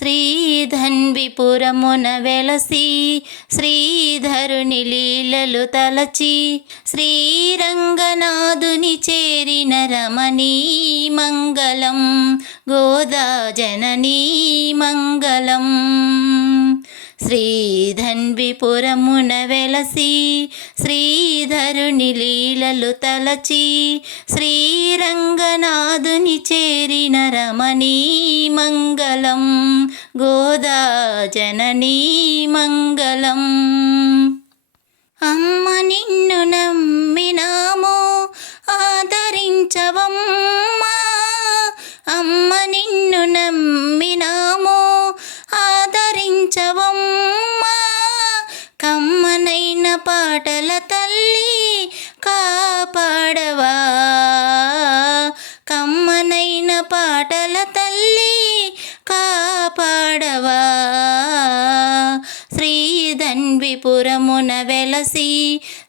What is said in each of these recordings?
శ్రీధన్విపురమున వెలసి శ్రీధరుని లీలలు తలచి శ్రీరంగనాథుని చేరిన రమణీ మంగళం గోదా జననీ మంగళం. శ్రీధన్విపురమున వెలసి శ్రీధరుని లీలలు తలచి శ్రీరంగనాథుని చేరిన రమణీ మంగళం గోదా జననీ మంగళం. అమ్మ నిన్ను నమ్మినాము ఆదరించవమ్మా, అమ్మ నిన్ను నమ్మినాము ఆదరించవమ్మా, కమ్మనైన పాటల తల్లి కాపాడవా, కమ్మనైన పాటల తల్లి కాపాడవా. శ్రీధన్విపురమున వెలసి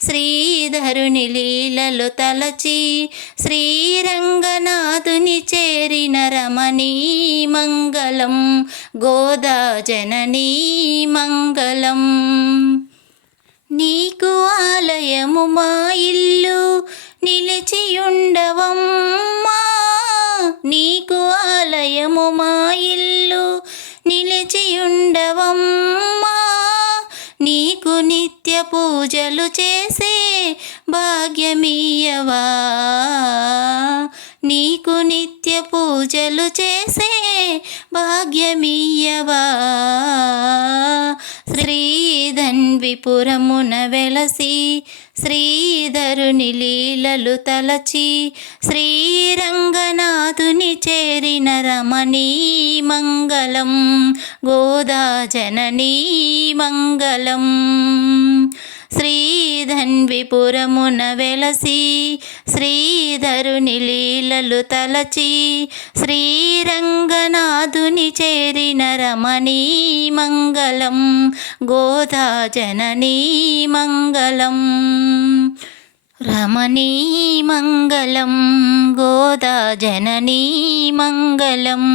శ్రీధరుని లీలలు తలచి శ్రీరంగనాథుని చేరిన రమణీ మంగళం గోదా జననీ మంగళం. నీకు ఆలయము మా ఇల్లు నిలిచియుండవమ్మా, నీకు ఆలయము మా ఇల్లు నిలిచియుండవమ్మా, నీకు నిత్య పూజలు చేసే భాగ్యమీయవా, నీకు నిత్య పూజలు చేసే భాగ్యమీయవా. శ్రీధన్విపురమున వెలసి శ్రీధరుని లీలలు తలచి శ్రీరంగనాథుని చేరిన రమణీ మంగళం గోదా జననీ మంగళం. శ్రీధన్విపురమున వెలసి శ్రీధరుని లీలలు తలచి శ్రీరంగనాథుని చేరిన రమణీ మంగళం గోదా జననీ మంగళం. రమణీ మంగళం గోదా జననీ మంగళం.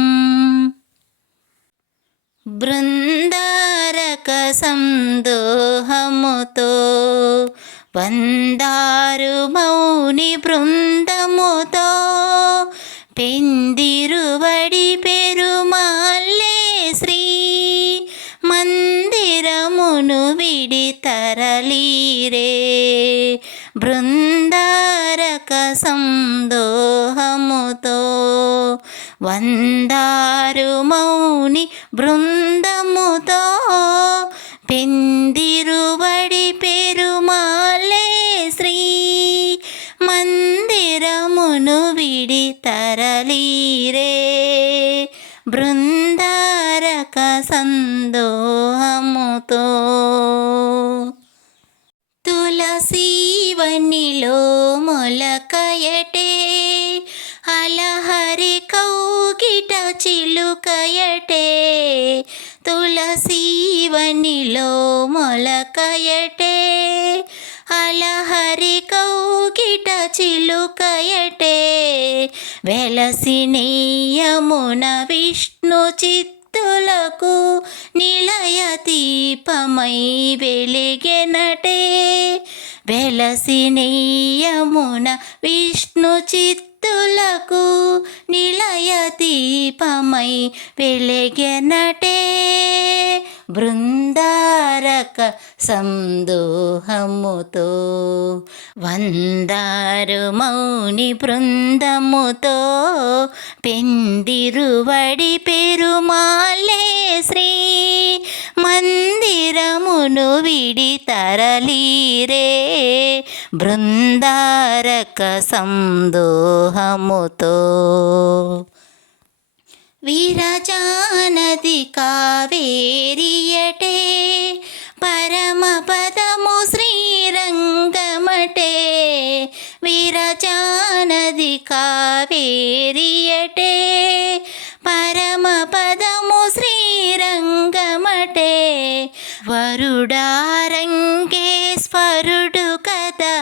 బృందారక సందోహముతో వందారు మౌని బృందముతో పెందిరువడి పెరుమాళ్ళే శ్రీ మందిరమును విడి తరలీరే. బృందారక సందోహముతో వందారు మౌని బృందముతో పెందిరువడి పెరుమాళ్ళే శ్రీ మందిరమును విడి తరలీరే. బృందారక సందోహముతో తులసీవనిలో మొలకయటే అలహరి కౌగిట చిలుకయటే, తులసీవనిలో మొలకయటే అలహరి కౌగిట చిలుకయటే, వెలసినేయమున విష్ణు చిత్తులకు నిలయ దీపమై వెలిగెనటే, వెలసినేయమున విష్ణు చిత్తులకు నిలయ దీపమై వెలిగెనటే. బృందారక సందోహముతో వందారు మౌని బృందముతో పెందిరువడి పెరుమాళ్ళే శ్రీ మందిరమును విడి తరలీరే. బృందారక సందోహముతో విరజానది కావేరియటే పరమపదము శ్రీరంగమటే, విరజానది కావేరియటే పరమపదము శ్రీరంగమటే, వరుడారంగేశ్వరుడు కదా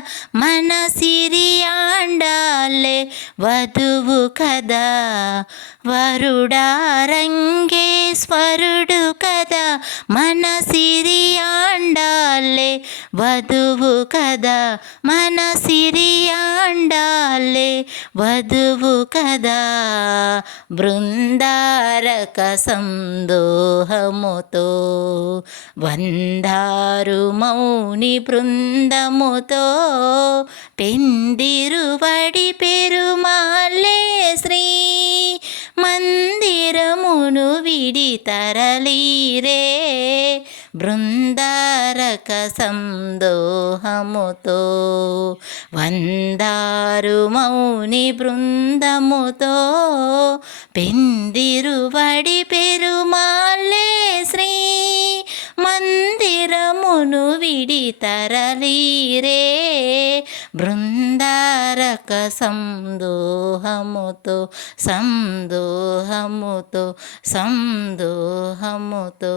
మన సిరియాండాలే వధువు కదా, వరుడారంగేశ్వరుడు కదా మన సిరియాండాలే, వధువు కదా మన సిరియాండాలే, వధువు కదా. బృందారక సందోహముతో వందారు మౌని బృందముతో పెందిరువడి పెరుమాళ్ళే శ్రీ మందిరమును విడి తరలీరే. బృందారక సందోహముతో వందారు మౌని బృందముతో పెందిరువడి పెరుమాళ్ళే శ్రీ మందిరమును విడి తరలీరే. బృందారక సందోహముతో సందోహముతో సందోహముతో.